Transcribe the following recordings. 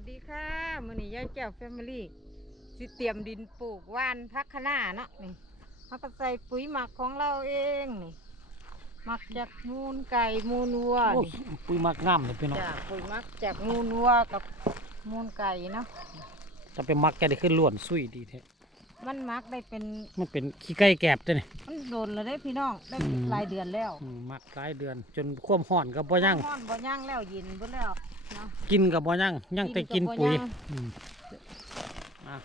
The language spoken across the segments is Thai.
สดีค่ะมื้อนี้ยายแก้วแฟมิลี่สิเตรียมดินปลูกว่านพักคะน้าเนาะนี่เราก็ใส่ปุ๋ยหมักของเราเองนี่หมักจากมูลไก่มูลวัวโอ้นี่ปุยมากงามเลยพี่น้องจากปุ๋ยหมักจากมูลวัวกับมูลไก่เนาะจะไปมักแกได้ขึ้นล้วนสุยดีแท้มันหมักได้เป็นมันเป็นขี้ไก่แกบจ้ะนี่มันโดนแล้วได้พี่น้องได้อืมหลายเดือนแล้วอืมมักหลายเดือนจนควมห่อนกับบ่ยั่งฮ้อนบ่ย่างแล้วเยินบ่แล้วเนาะกินกับบ่ยั่งยั่งแต่กินบ่ปุ๋ยย่างอืมอะ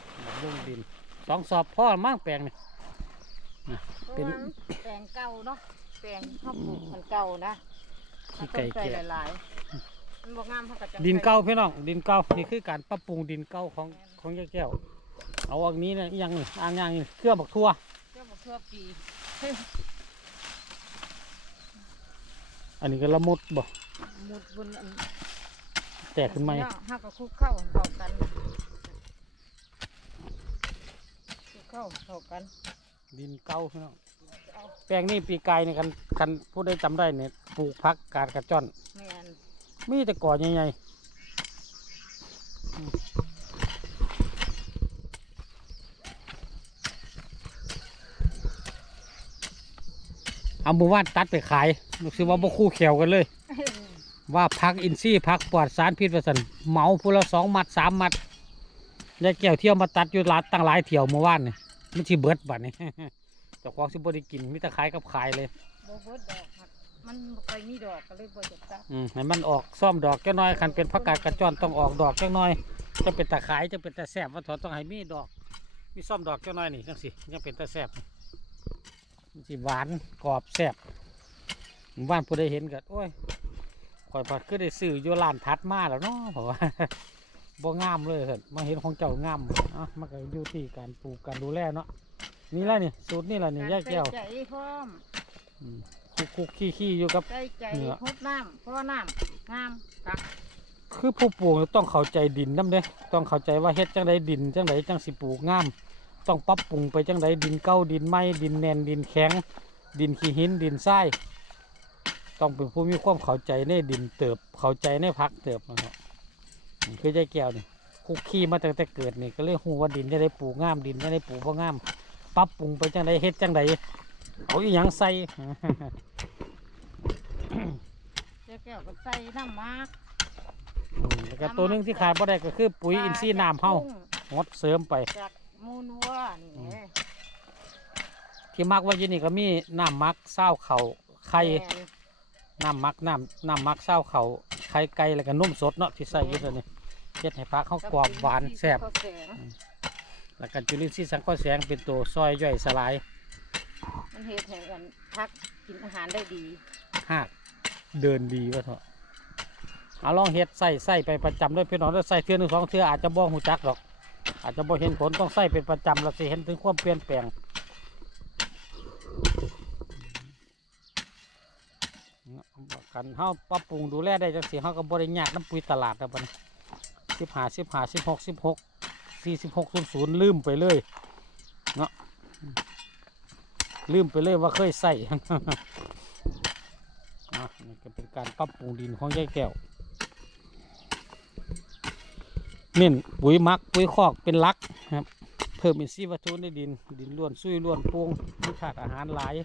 ลงดินสองสอบพ่อมั่งแปลงนี่เพเป็ราะนว่ามันแปลงเก่าเนาะแปลงข้าวปลูกมันเก่านะขี้ไก่ใส่แกบหลายๆมันบ่งามเท่ากับจังดินใส่เก่าพี่น้องดินเก่านี่คือการปรับปรุงดินเก่าของของยายแก้วเอาอันนี้นะอีหยังนี่อ่างอย่างนี่เครื่องบักทั่วเชื่อบอกเชื่อปีอันนี้ก็ละมุดบ่ หมุดบนอัน แตกขึ้นมาเนาะห้าก็คลุกเข้าเข้ากันคลุกเข้าเข้ากัน ดินเก่าพี่น้องเอาแปลงนี้ปีกายนี่คันคันผู้ได้จำได้เนี่ยปลูกพักกาดกระจ้อนแม่นมีแต่ก่อใหญ่ๆเอาหมู่บ้านตัดไปขายรู้สึกว่าบ่คู่เขียวกันเลย ว่าพักอินทรีย์พักปลอดสารพิษว่าสันเหมาพูละสองมัดสามมัดยายแก้วเที่ยวมาตัดอยู่หลายตั้งหลายเที่ยวเมื่อวานนี่มันสิเบิดบัดนี่เจ้าของสิบ่ได้กินมีแต่ขายกับขายเลยบ่เบิดดอกครับมันบ่ค่อยมีดอกก็เลยบ่จะตัดอืมให้มันออกซ่อมดอกจักหน้อยคันเป็นผักกาดกระจอนต้องออกดอกจักหน้อย จะเป็นตะขายจะเป็นตะแสบว่าถอนต้องให้มีดอก มีซ่อมดอกจักหน้อยนี่จังสิยังเป็นตะแสบมันสิหวานกรอบแสบหมู่บ้านผู้ใดเห็นก็โอ้ย ข่อยผัดก็ได้ซื้ออยู่ร้านทัดมาแล้วเนาะเพราะว่าบ่งามเลยเถิดมาเห็นของเจ้างามเลยเอะมันก็อยู่ที่การปลูกการดูแลเนาะนี่แหละนี่สูตรนี่แหละนี่ยายแก้วใส่ใจพร้อมอืมคุกๆขี้ๆอยู่กับใส่ใจเหนือพดน้ำเพราะว่าน้ำงามตักคือผู้ปลูกต้องเข้าใจดินน้ำเด้ต้องเข้าใจว่าเฮ็ดจังไดดินจังไดจังสิปลูกงาม ต้องปรับปรุงไปจังไดดินเก่าดินใหม่ดินแน่นดินแข็ง ดินขี้หินดินทราย ต้องเป็นผู้มีความเข้าใจในดินเติบ เข้าใจในพักเติบนะครับนี่คือใจแก้วนี่คุกขี้มาตั้งแต่เกิดนี่ก็เลยหูว่าดินจะได้ปลูกงามดินจะได้ปลูกบ่งามปรับปรุงไปจังไดเฮ็ดจังไดเอาอีหยังใส่เจ้าแก้วก็ใส่น้ำหมักอืมแล้วก็ตัวหนึงที่ขาดบ่ได้ก็คือปุ๋ยอินทรีย์น้ำเฮางดเสริมไปจากมูลวัวนี่แหละที่มักไว้อยู่นี่ก็มีน้ำมักเศร้าเขาไข่แม่ นน้ำมักน้ำน้ำมักเศร้าเขาไข่ไก่แล้วก็นมสดเนาะที่ใส่อยู่ตัวนี้เฮ็ดให้พักเขากรอบหวานแซ่บข้าวแสงแล้วก็จุลินทรีย์สังเคราะห์แสงเป็นตัวซอยย่อยสลาย มันเฮ็ดให้กันพักกินอาหารได้ดีหากเดินดีว่าเถอะเอาลองเฮ็ดใส่ใส่ไปประจำด้วยพี่น้องแล้วใส่เทื่อหนึ่งสองเทื่ออาจจะบ่หูจักหรอก อาจจะบ่เห็นผลต้องใส่เป็นประจำเราสิเห็นถึงความเปลี่ยนแปลง กันเฮาปรับปรุงดูแลได้จังสิเฮาก็บ่ได้ยากน้ำปุ๋ยตลาดนะบัดนี้สิบห้าสิบห้าสิบหกสิบหกสี่สิบหกศูนย์ศูนย์ลืมไปเลยเนาะลืมไปเลยว่าเคยใส่อะนี่ก็เป็นการปรับปรุงดินของยายแก้วเน้นปุ๋ยมักปุ๋ยคอกเป็นลักครับ เพิ่มอินทรีย์วัตถุในดิน ดินล้วนซุยล้วนปร่งมีขาดอาหารหลาย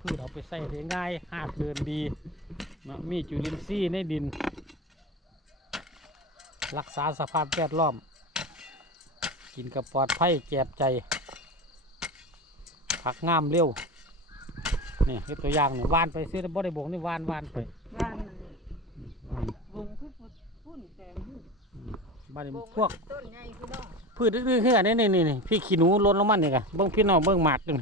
พืชเอาไปใส่ได้ง่ายหากเดินดี เนาะมีจุลินทรีย์ในดิน รักษาสภาพแวดล้อม กินกับปลอดภัยแจบใจ ผักงามเร็ว นี่คือตัวอย่างนี่วานไปซื้อบ่ได้บงนี่วานวานไปบ้านอืมบุงคือพุ่นแต่บ้านนี้บุงพวกต้นใหญ่พี่น้องพืชดื้อๆคืออันนี้นี่นี่นี่พี่ขี้หนูล้นลงมันนี่กะเบิ้งพี่น้องเบิ้งหมากนี่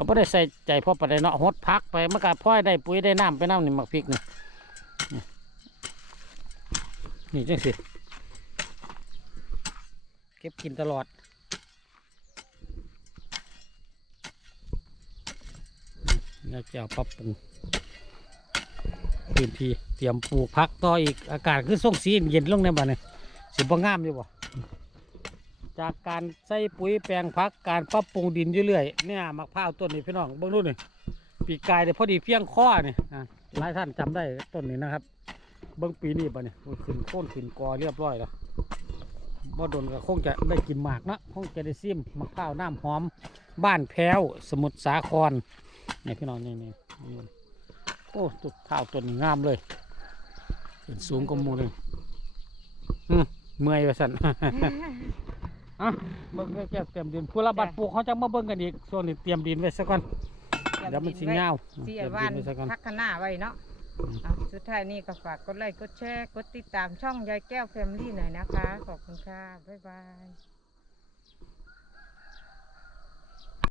ก็ไม่ได้ใส่ใจพ่อปานใดเนาะหดพักไปมันก็พ่อยได้ปุ๋ยได้น้ำไปน้ำนี่หมักพริกนี่นี่จังสิเก็บกินตลอดนี่จะเอาปรับปรุงพื้นที่เตรียมปลูกพักต่ออีกอากาศคือส่งสีเย็นลงในบ้านนี่สิบ่งามอยู่บ่ จากการใส่ปุ๋ยแปลงพักการปรับปรุงดินเรื่อยๆเนี่ยมะพร้าวต้นนี้พี่น้องเบิ่งดูนี่ปีกายเดี๋ยวพอดีเพียงข้อนี่อะหลายท่านจำได้ต้นนี้นะครับ เบิ่งปีนี้บ่เนี่ยขึ้นโค่นขึ้นกอเรียบร้อยแล้วบ่โดนก็คงจะได้กินหมากนะคงจะได้ซิมมะพร้าวน้ำหอม บ้านแพ้ว สมุทรสาครนี่พี่น้องนี่นี่โอ้ตุกข้าวต้นนี้งามเลยเป็นสูงกว่ามูเลยเมื่อยว่าสัน อะเบิ่งแก้วเตรียมดินผู้ละบัดปลูกเขาจะมาเบิ่งกันอีกส่วนนี้เตรียมดินไว้ซะก่อน เดี๋ยวมันสิเงาเสีเตรียยมวาดินนไว้ซะก่อนพักคณะไว้เนาะอืมเอาสุดท้ายนี่ก็ฝากกดไลค์กดแชร์ กดติดตามช่องยายแก้วแฟมิลี่หน่อยนะคะ ขอบคุณค่ะ บ๊ายบาย